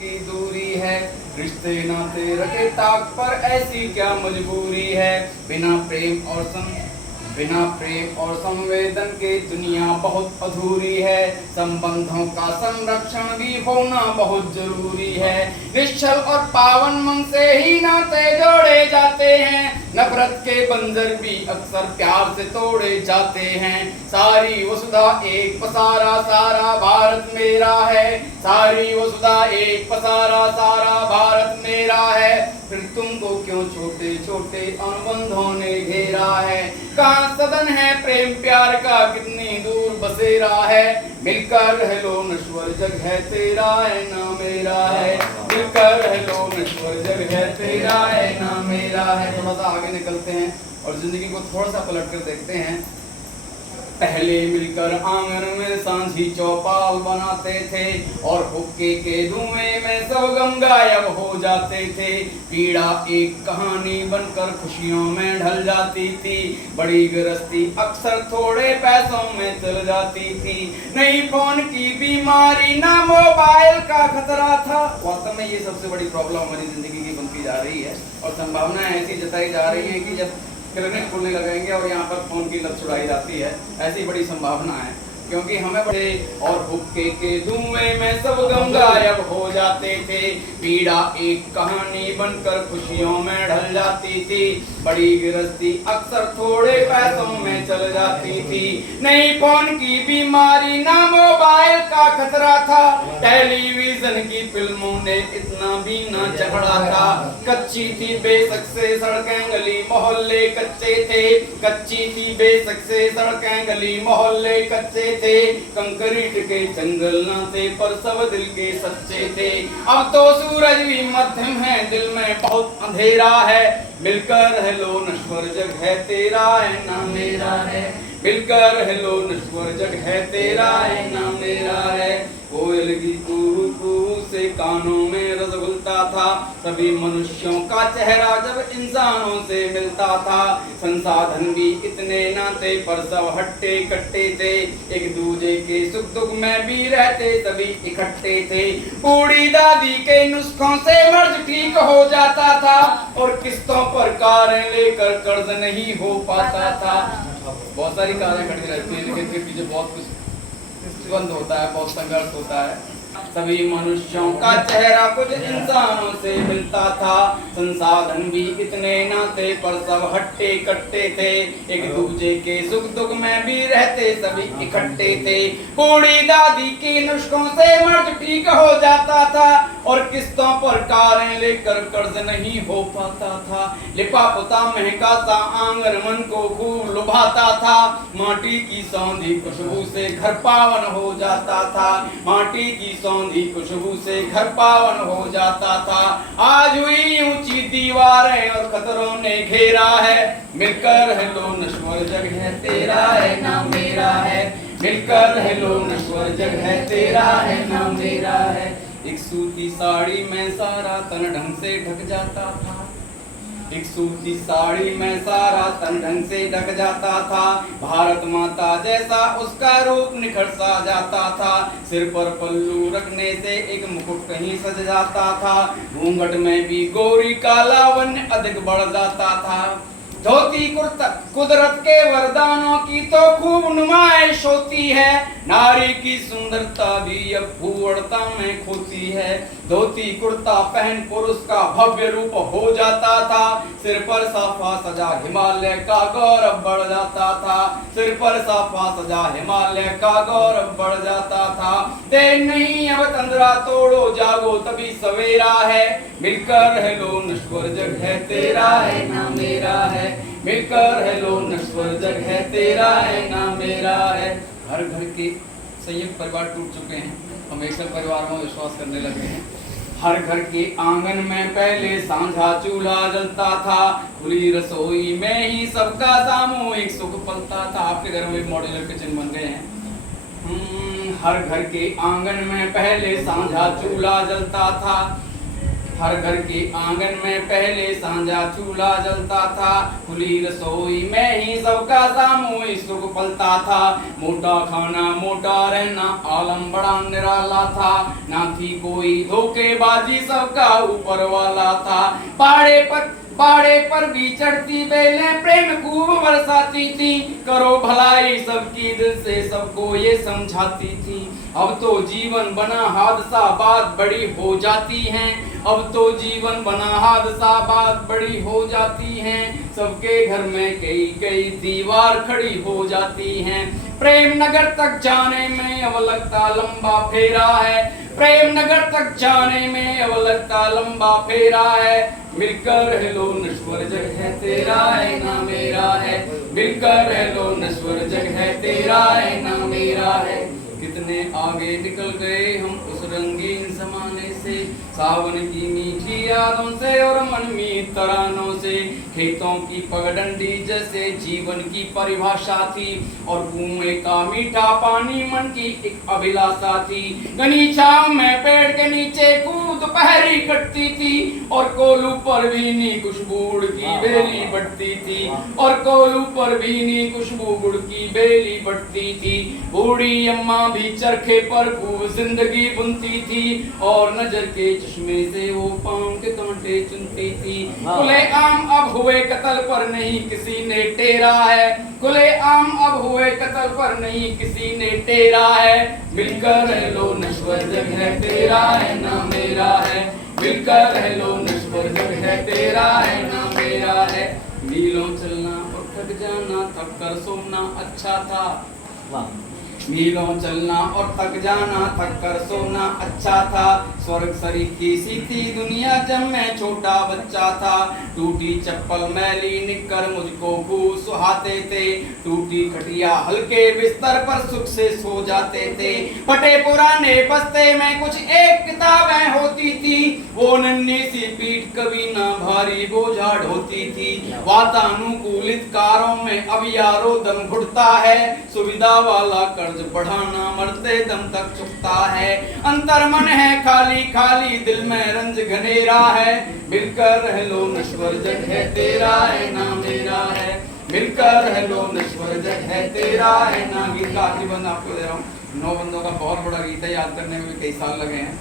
की दूरी है, रिश्ते नाते रखे ताक पर ऐसी क्या मजबूरी है। बिना प्रेम और संवेदन के दुनिया बहुत अधूरी है। संबंधों का संरक्षण भी होना बहुत जरूरी है। निश्चल और पावन मन से ही नाते जोड़े जाते हैं। नफरत के बंजर भी अक्सर प्यार से तोड़े जाते हैं। सारी वसुधा एक पसारा सारा भारत मेरा है। सारी वसुधा एक पसारा सारा भारत मेरा है। फिर तुमको क्यों छोटे छोटे अनुबंधों ने घेरा है। कहाँ सदन है प्रेम प्यार का, कितनी दूर बसेरा है। मिलकर रह लो नश्वर जग है तेरा है ना मेरा है। मिलकर रह लो नश्वर जग है तेरा है ना मेरा है। थोड़ा सा आगे निकलते हैं और जिंदगी को थोड़ा सा पलट कर देखते हैं। पहले मिलकर आंगन में सांझी चौपाल बनाते थे और हुक्के के धुएं में सब गम गायब हो जाते थे। पीड़ा एक कहानी बनकर खुशियों में ढल जाती थी। बड़ी गृहस्थी अक्सर थोड़े पैसों में चल जाती थी। नहीं फोन की बीमारी ना मोबाइल का खतरा था। वास्तव में ये सबसे बड़ी प्रॉब्लम हमारी जिंदगी की बनती जा रही है और संभावनाएं ऐसी जताई जा रही है कि जब क्लिनिक खुलने लगेंगे और यहाँ पर फोन की लत छुड़ाई जाती है, ऐसी बड़ी संभावना है। क्योंकि हमें बड़े और हुक्के के धुएं में सब गम गायब हो जाते थे। पीड़ा एक कहानी बनकर खुशियों में ढल जाती थी। बड़ी गृहस्थी अक्सर थोड़े पैसों में चल जाती थी। नहीं फोन की बीमारी ना मोबाइल का खतरा था। टेलीविजन की फिल्मों ने इतना भी ना झगड़ा था। कच्ची थी बेशक से सड़कें गली मोहल्ले कच्चे थे। कच्ची थी बेशक से सड़कें गली मोहल्ले कच्चे थे। कंक्रीट के जंगल ना थे पर सब दिल के सच्चे थे। अब तो सूरज भी मध्यम है, दिल में बहुत अंधेरा है। मिलकर रह लो नश्वर जग है तेरा है ना मेरा है। मिलकर रह लो नश्वर जग है तेरा है ना मेरा है। कोयल की कूहू कूहू से कानों में रस घुलता था। सभी मनुष्यों का चेहरा जब इंसानों से मिलता था। संसाधन भी इतने ना थे पर सब हट्टे कट्टे थे। एक दूजे के सुख दुख में भी रहते सभी इकट्ठे थे। बूढ़ी दादी के नुस्खों से मर्ज ठीक हो जाता था और किस्तों पर कारें लेकर कर्ज नहीं हो पाता था। बहुत सारी कारें खड़ी रहती है लेकिन फिर पीछे बहुत कुछ द्वंद होता है, बहुत संघर्ष होता है। सभी मनुष्यों का चेहरा कुछ इंसानों से मिलता था। संसाधन भी इतने ना थे पर सब हट्टे कट्टे थे। एक दूजे के सुख दुख में भी रहते सभी इकट्ठे थे। बूढ़ी दादी के नुस्खों से मर्ज ठीक हो जाता था और किस्तों पर कारें लेकर कर्ज नहीं हो पाता था। लिपा पुता महका सा आंगन मन को खूब लुभाता था। माटी की सौंधी खुशबू से घर पावन हो जाता था। माटी की सौंधी खुशबू से घर पावन हो जाता था। आज हुई ऊंची दीवारें और खतरों ने घेरा है। मिलकर रह लो नश्वर जग है तेरा है ना मेरा है। मिलकर रह लो नश्वर जग है तेरा है ना मेरा है। एक सूती साड़ी में सारा तन ढंग से ढक जाता था। एक सूती साड़ी में सारा तन ढंग से ढक जाता था। भारत माता जैसा उसका रूप निखर सा जाता था। सिर पर पल्लू रखने से एक मुकुट कहीं सज जाता था। घूंघट में भी गोरी का लावण्य अधिक बढ़ जाता था। धोती कुर्ता कुदरत के वरदानों की तो खूब नुमाइश होती है। नारी की सुंदरता भी अब भूवड़ता में खोती है। धोती कुर्ता पहन पुरुष का भव्य रूप हो जाता था। सिर पर साफा सजा हिमालय का गौरव बढ़ जाता था। सिर पर साफा सजा हिमालय का गौरव बढ़ जाता था। देर नहीं अब तंद्रा तोड़ो जागो तभी सवेरा है। मिलकर रह लो नश्वर जग है तेरा है ना मेरा है। मिलकर रह लो नश्वर जग है तेरा है ना मेरा है। हर घर के संयुक्त परिवार टूट चुके हैं, हम एकल परिवार में विश्वास करने लगे हैं। हर घर के आंगन में पहले सांझा चूल्हा जलता था। खुली रसोई में ही सबका सामूहिक सुख पलता था। आपके घर में मॉड्यूलर किचन बन गए हैं। हर घर के आंगन में पहले सांझा चूल्हा जलता था। हर घर के आंगन में पहले सांझा चूल्हा जलता था, खुली रसोई में ही सबका सामूहिक सुख पलता था। मोटा खाना मोटा रहना आलम बड़ा निराला था, ना थी कोई धोखेबाजी सबका ऊपर वाला था। पहाड़े पर भी चढ़ती बेलें प्रेम खूब बरसाती थी, करो भलाई सबकी दिल से सबको ये समझाती थी। अब तो जीवन बना हादसा बात बड़ी हो जाती है, अब तो जीवन बना हादसा बात बड़ी हो जाती है। सबके घर में कई कई दीवार खड़ी हो जाती हैं। प्रेम नगर तक जाने में अब लगता लंबा फेरा है, प्रेम नगर तक जाने में अब लगता लंबा फेरा है। मिलकर रह लो नश्वर जग है तेरा है ना मेरा है, मिलकर रह लो नश्वर जग है तेरा है ना मेरा है। कितने आगे निकल गए हम उस रंगीन जमाने से, सावन की मीठी यादों से और मनमीत तरानों से। खेतों की पगडंडी जैसे जीवन की परिभाषा थी, और कुएं का मीठा पानी मन की एक अभिलाषा थी। घनी छांव में पेड़ के नीचे कूद पहरी कटती थी, और कोलू पर भीनी खुशबू गुड़ की बेली बढ़ती थी, और कोलू पर भीनी खुशबू गुड़ की बेली बढ़ती थी। बूढ़ी अम्मा भी चरखे पर खूब जिंदगी बुनती थी, और नजर के चश्मे से वो पाँव के कांटे चुनती थी। खुले आम अब हुए कत्ल पर नहीं किसी ने टेरा है, खुले आम अब हुए कत्ल पर नहीं किसी ने टेरा है। मिलकर रह लो नश्वर जग है तेरा है ना मेरा है, मिलकर रह लो नश्वर जग है तेरा है ना मेरा है। मीलों चलना और थक जाना, थक कर सोना अच्छा था। मीलों चलना और थक जाना, थक कर सोना अच्छा था। स्वर्ग शरीफ की सी थी दुनिया जब मैं छोटा बच्चा था। टूटी चप्पल मैली निकर मुझको खूब सुहाते थे, टूटी खटिया हल्के बिस्तर पर सुख से सो जाते थे। फटे पुराने बस्ते में कुछ एक किताबें होती थी, वो नन्ही सी पीठ कभी ना भारी बोझा ढोती थी। वातानुकूलित कारों में अब यारो दम घुटता है, सुविधा वाला कर्ज बढ़ाना मरते दम तक चुकता है। अंतर मन है खाली खाली, दिल में रंज घनेरा है। मिलकर रह लो नश्वर जग है तेरा है ना मेरा है, मिलकर रह लो नश्वर जग है तेरा है ना। गीत का आखिरी बंद आपको दे रहा हूँ। 9 बंदों का बहुत बड़ा गीत है, याद करने में कई साल लगे हैं।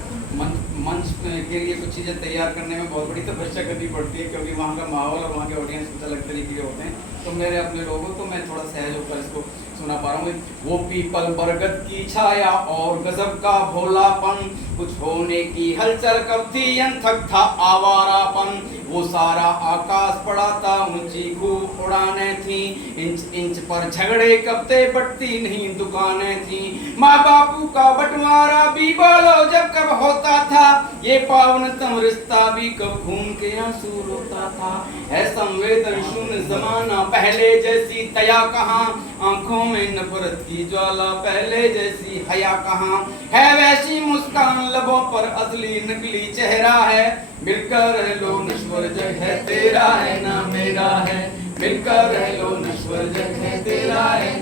मंच के लिए कुछ चीज़ें तैयार करने में बहुत बड़ी तपस्या करनी पड़ती है, क्योंकि वहाँ का माहौल और वहाँ के ऑडियंस कुछ अलग तरीके के होते हैं। तो मेरे अपने लोगों तो मैं थोड़ा सहज होकर इसको सुना पा रहा हूँ। वो पीपल बरगद की छाया और गजब का भोलापन, कुछ होने की हलचल कब थी अनथक था आवारापन। वो सारा आकाश पड़ा था ऊंची खूब उड़ाने थी, इंच इंच पर झगड़े कब थे बढ़ती नहीं दुकानें थी। माँ बापू का बंटवारा भी बोलो जब कब होता था, ये पावनतम रिश्ता भी कब खून के आंसू रोता था। है संवेदन शून्य जमाना, पहले जैसी दया कहाँ, आंखों में नफरत की ज्वाला पहले जैसी हया कहाँ। है वैसी मुस्कान लबों पर असली नकली चेहरा है। मिलकर रह लो नश्वर जग है तेरा है ना मेरा है, मिलकर रह लो नश्वर जग है तेरा है